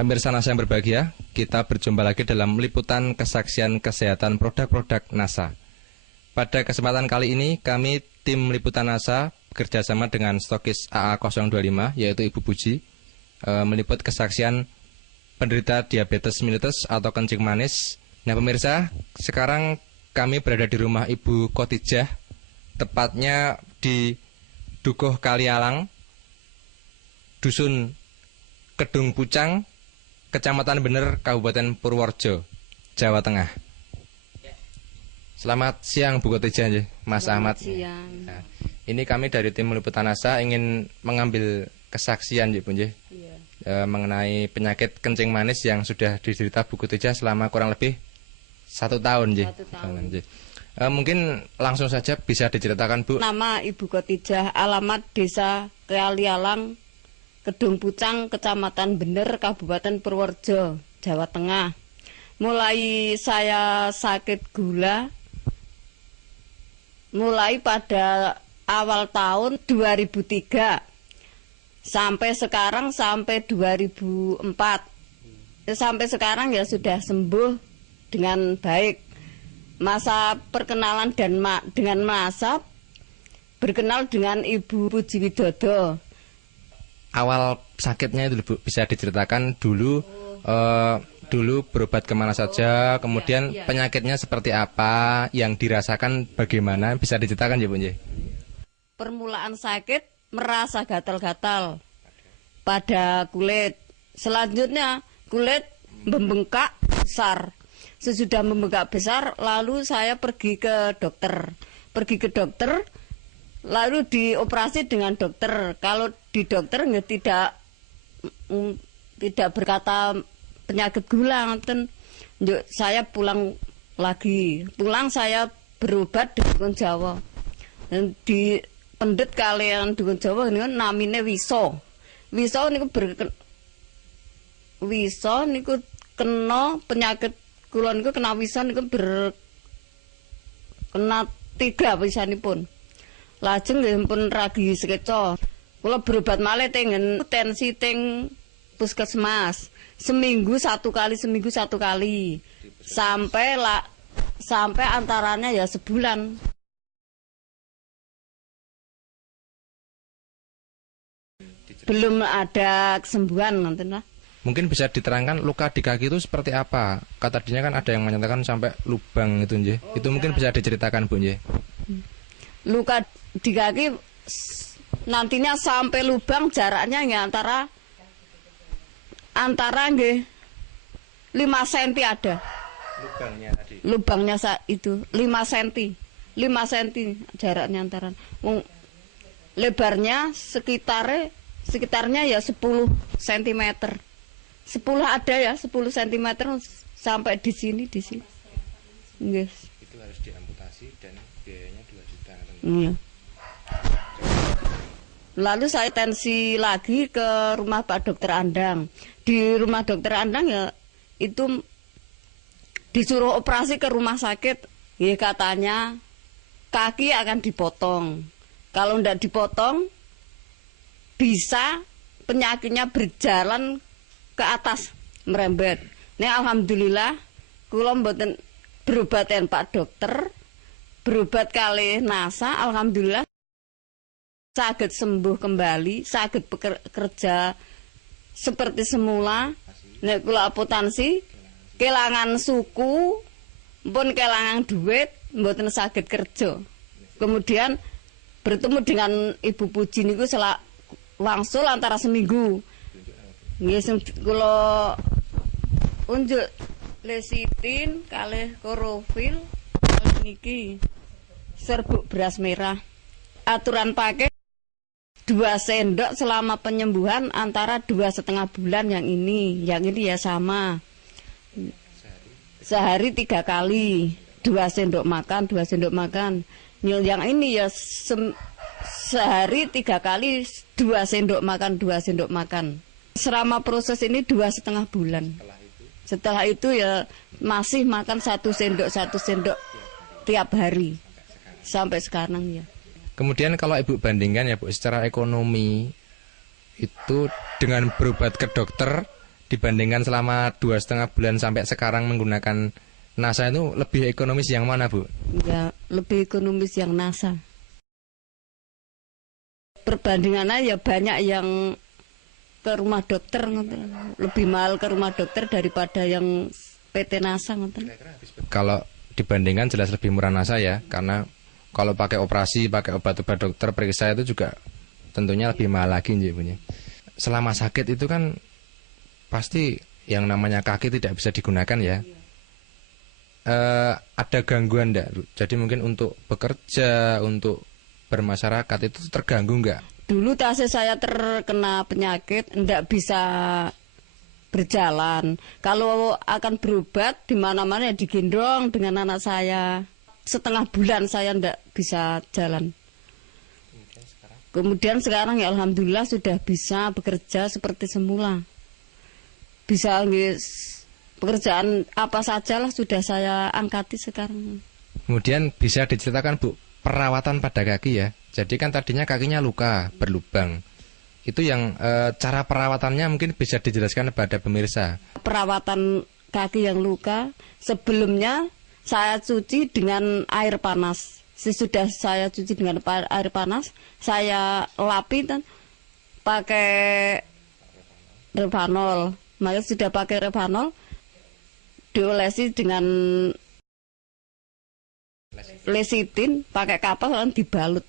Pemirsa NASA yang berbahagia, kita berjumpa lagi dalam liputan kesaksian kesehatan produk-produk NASA. Pada kesempatan kali ini, kami tim liputan NASA bekerjasama dengan stokis AA025, yaitu Ibu Puji, meliput kesaksian penderita diabetes mellitus atau kencing manis. Nah pemirsa, sekarang kami berada di rumah Ibu Khotijah, tepatnya di Dukuh Kalialang, Dusun Kedung Pucang, Kecamatan Bener, Kabupaten Purworejo, Jawa Tengah. Selamat siang Bu Khotijah, Mas Ahmad. Siang. Nah, ini kami dari tim liputan NASA ingin mengambil kesaksian Bu, mengenai penyakit kencing manis yang sudah diderita Bu Khotijah selama kurang lebih 1 tahun. 1 tahun. Mungkin langsung saja bisa diceritakan Bu. Nama Ibu Khotijah, alamat Desa Kalialang, Kedung Pucang, Kecamatan Bener, Kabupaten Purworejo, Jawa Tengah. Mulai saya sakit gula, mulai pada awal tahun 2003 sampai sekarang, sampai 2004. Sampai sekarang ya sudah sembuh dengan baik. Masa perkenalan dan dengan masa berkenal dengan Ibu Puji Widodo. Awal sakitnya itu Bu, bisa diceritakan dulu dulu berobat kemana saja, kemudian penyakitnya seperti apa, yang dirasakan bagaimana, bisa diceritakan ya Bu? Permulaan sakit merasa gatal-gatal pada kulit. Selanjutnya kulit membengkak besar. Sesudah membengkak besar, lalu saya pergi ke dokter. Lalu dioperasi dengan dokter. Kalau di dokter nggak tidak berkata penyakit gula, saya pulang lagi. Pulang saya berobat di Dukun Jawa. Dan di pendet kalian Dukun Jawa ini namanya Wiso. Wiso niku kena penyakit kula niku kena wiso niku kena 3 pisanipun. Lajeng nggih pun ragi sekeca. Kula berobat malih tengen tensi teng puskesmas. Seminggu satu kali. Sampai antaranya ya sebulan. Belum ada kesembuhan nanti lah. Mungkin bisa diterangkan luka di kaki itu seperti apa? Kata tadinya kan ada yang menyatakan sampai lubang itu, itu mungkin bisa diceritakan Bu, Luka di kaki nantinya sampai lubang jaraknya ya antara nggih 5 cm ada. Lubangnya tadi. Lubangnya itu 5 cm. 5 cm jaraknya antara. Lebarnya sekitarnya ya 10 cm. 10 ada ya, 10 cm sampai di sini. Yes. Itu harus diamputasi dan biayanya 2 juta. Iya. Lalu saya tensi lagi ke rumah Pak Dokter Andang. Di rumah Dokter Andang ya itu disuruh operasi ke rumah sakit. Ya katanya kaki akan dipotong. Kalau tidak dipotong bisa penyakitnya berjalan ke atas merembet. Nah alhamdulillah kula mboten berobaten Pak Dokter, berobat kali NASA, alhamdulillah saged sembuh kembali, saged bekerja seperti semula. Nek kula apotansi kelangan suku pun kelangan duit mboten saged kerja. Kemudian bertemu dengan Ibu Puji niku wangsul antara seminggu. Nggih kula unjuk lesitin kalih klorofil niki serbuk beras merah. Aturan pakai 2 sendok selama penyembuhan antara 2,5 bulan yang ini ya sama. Sehari 3 kali, 2 sendok makan. Yang ini ya sehari 3 kali 2 sendok makan. Selama proses ini 2,5 bulan. Setelah itu ya masih makan 1 sendok tiap hari sampai sekarang ya. Kemudian kalau Ibu bandingkan ya Bu, secara ekonomi itu dengan berobat ke dokter dibandingkan selama 2,5 bulan sampai sekarang menggunakan NASA itu lebih ekonomis yang mana, Bu? Ya, lebih ekonomis yang NASA. Perbandingannya ya banyak yang ke rumah dokter, lebih mahal ke rumah dokter daripada yang PT NASA. Kalau dibandingkan jelas lebih murah NASA ya, karena kalau pakai operasi, pakai obat-obat dokter periksa itu juga tentunya lebih mahal lagi, Bu. Selama sakit itu kan pasti yang namanya kaki tidak bisa digunakan ya. Ada gangguan enggak? Jadi mungkin untuk bekerja, untuk bermasyarakat itu terganggu enggak? Dulu saya terkena penyakit, enggak bisa berjalan. Kalau akan berobat di mana-mana ya digendong dengan anak saya. Setengah bulan saya enggak bisa jalan. Kemudian sekarang ya alhamdulillah sudah bisa bekerja seperti semula. Bisa pekerjaan apa sajalah sudah saya angkati sekarang. Kemudian bisa diceritakan, Bu, perawatan pada kaki ya. Jadi kan tadinya kakinya luka, berlubang. Itu yang cara perawatannya mungkin bisa dijelaskan kepada pemirsa. Perawatan kaki yang luka, sebelumnya saya cuci dengan air panas. Sesudah saya cuci dengan air panas, saya lapi dan pakai Revanol. Maka sudah pakai Revanol, diolesi dengan lesitin, pakai kapas lalu dibalut,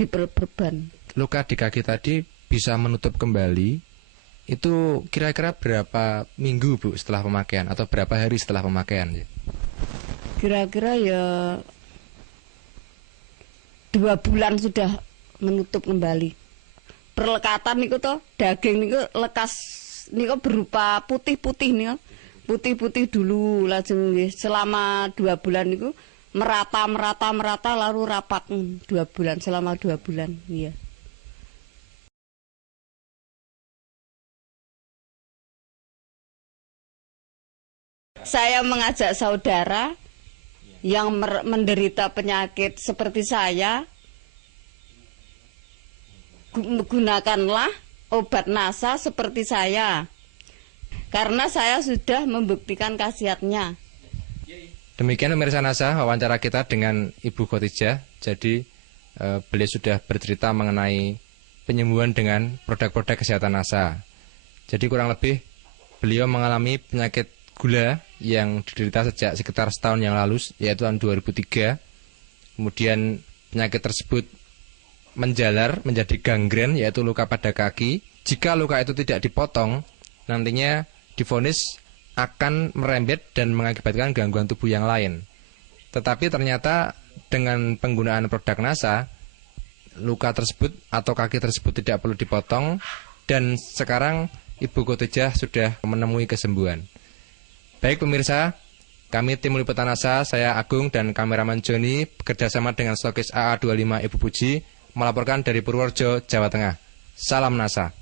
diperban. Luka di kaki tadi bisa menutup kembali. Itu kira-kira berapa minggu, Bu, setelah pemakaian atau berapa hari setelah pemakaian? Kira-kira ya 2 bulan sudah menutup kembali. Perlekatan niku toh, daging niku lekas niku berupa putih-putih niku. Putih-putih dulu lajeng selama 2 bulan niku merata lalu rapat 2 bulan, selama 2 bulan, iya. Saya mengajak saudara yang menderita penyakit seperti saya, gunakanlah obat NASA seperti saya, karena saya sudah membuktikan khasiatnya. Demikian pemirsa NASA, wawancara kita dengan Ibu Khotijah. Jadi beliau sudah bercerita mengenai penyembuhan dengan produk-produk kesehatan NASA. Jadi kurang lebih beliau mengalami penyakit gula yang diderita sejak sekitar setahun yang lalu, yaitu tahun 2003. Kemudian penyakit tersebut menjalar menjadi gangren, yaitu luka pada kaki. Jika luka itu tidak dipotong, nantinya divonis akan merembet dan mengakibatkan gangguan tubuh yang lain. Tetapi ternyata dengan penggunaan produk NASA, luka tersebut atau kaki tersebut tidak perlu dipotong, dan sekarang Ibu Khotijah sudah menemui kesembuhan. Baik pemirsa, kami tim liputan NASA, saya Agung dan kameraman Joni bekerjasama dengan stokis AA25 Ibu Puji melaporkan dari Purworejo, Jawa Tengah. Salam NASA.